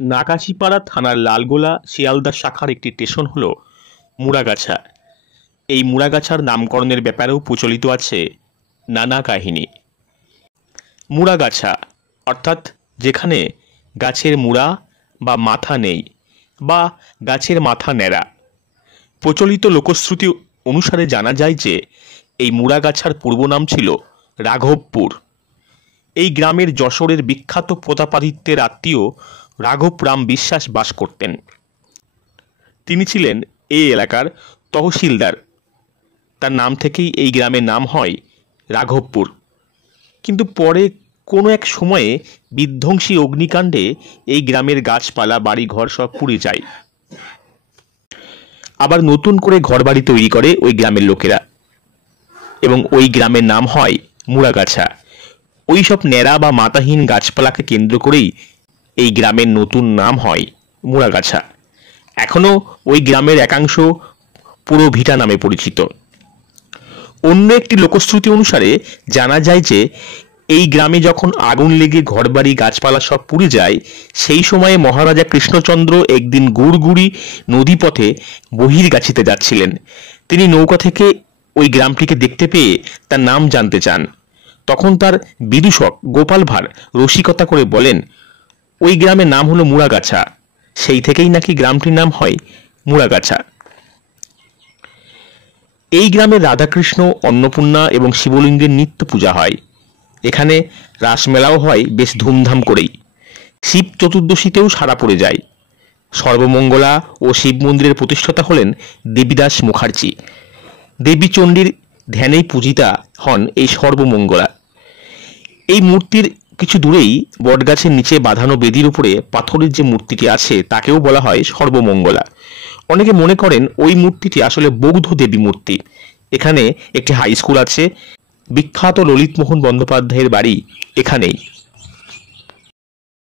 নাকাশিপাড়া থানার লালগোলা শিয়ালদা শাখার একটি স্টেশন হল মুড়াগাছা। এই মুড়াগাছার নামকরণের ব্যাপারেও প্রচলিত আছে নানা কাহিনী। মুড়াগাছা অর্থাৎ যেখানে গাছের মুড়া বা মাথা নেই বা গাছের মাথা ন্যাড়া। প্রচলিত লোকশ্রুতি অনুসারে জানা যায় যে এই মুড়াগাছার পূর্ব নাম ছিল রাঘবপুর। এই গ্রামের যশোরের বিখ্যাত প্রতাপাদিত্যের আত্মীয় রাঘব রাম বিশ্বাস বাস করতেন। তিনি ছিলেন এই এলাকার তহসিলদার। তার নাম থেকেই এই গ্রামের নাম হয় রাঘবপুর। কিন্তু পরে কোনো এক সময়ে বিধ্বংসী অগ্নিকাণ্ডে এই গ্রামের গাছপালা বাড়িঘর সব পুড়ে যায়। আবার নতুন করে ঘরবাড়ি তৈরি করে ওই গ্রামের লোকেরা এবং ওই গ্রামের নাম হয় মুড়াগাছা। ওই সব ন্যাড়া বা মাথাহীন গাছপালাকে কেন্দ্র করেই এই গ্রামের নতুন নাম হয় মুড়াগাছা। এখনও ওই গ্রামের একাংশ পুরো ভিটা নামে পরিচিত। অন্য একটি লোকশ্রুতি অনুসারে জানা যায় যে এই গ্রামে যখন আগুন লেগে ঘরবাড়ি গাছপালা সব পুড়ে যায়, সেই সময়ে মহারাজা কৃষ্ণচন্দ্র একদিন গুড়গুড়ি নদীপথে বহির্গাছিতে যাচ্ছিলেন। তিনি নৌকা থেকে ওই গ্রামটিকে দেখতে পেয়ে তার নাম জানতে চান। তখন তার বিদূষক গোপাল ভাঁড় রসিকতা করে বলেন, ওই গ্রামের নাম হলো মুড়াগাছা। সেই থেকেই নাকি গ্রামটির নাম হয় মুড়াগাছা। এই গ্রামে রাধাকৃষ্ণ, অন্নপূর্ণা এবং শিবলিঙ্গের নিত্য পূজা হয়। এখানে রাসমেলাও হয় বেশ ধুমধাম করেই। শিব চতুর্দশীতেও সারা পড়ে যায়। সর্বমঙ্গলা ও শিব মন্দিরের প্রতিষ্ঠাতা হলেন দেবীদাস মুখার্জি। দেবী চণ্ডীর ধ্যানেই পূজিতা হন এই সর্বমঙ্গলা। এই মূর্তির কিছু দূরেই বটগাছের নিচে বাঁধানো বেদির উপরে পাথরের যে মূর্তিটি আছে তাকেও বলা হয় সর্বমঙ্গলা। অনেকে মনে করেন ওই মূর্তিটি আসলে বৌদ্ধ দেবী মূর্তি। এখানে একটি হাই স্কুল আছে। বিখ্যাত ললিতমোহন বন্দ্যোপাধ্যায়ের বাড়ি এখানেই।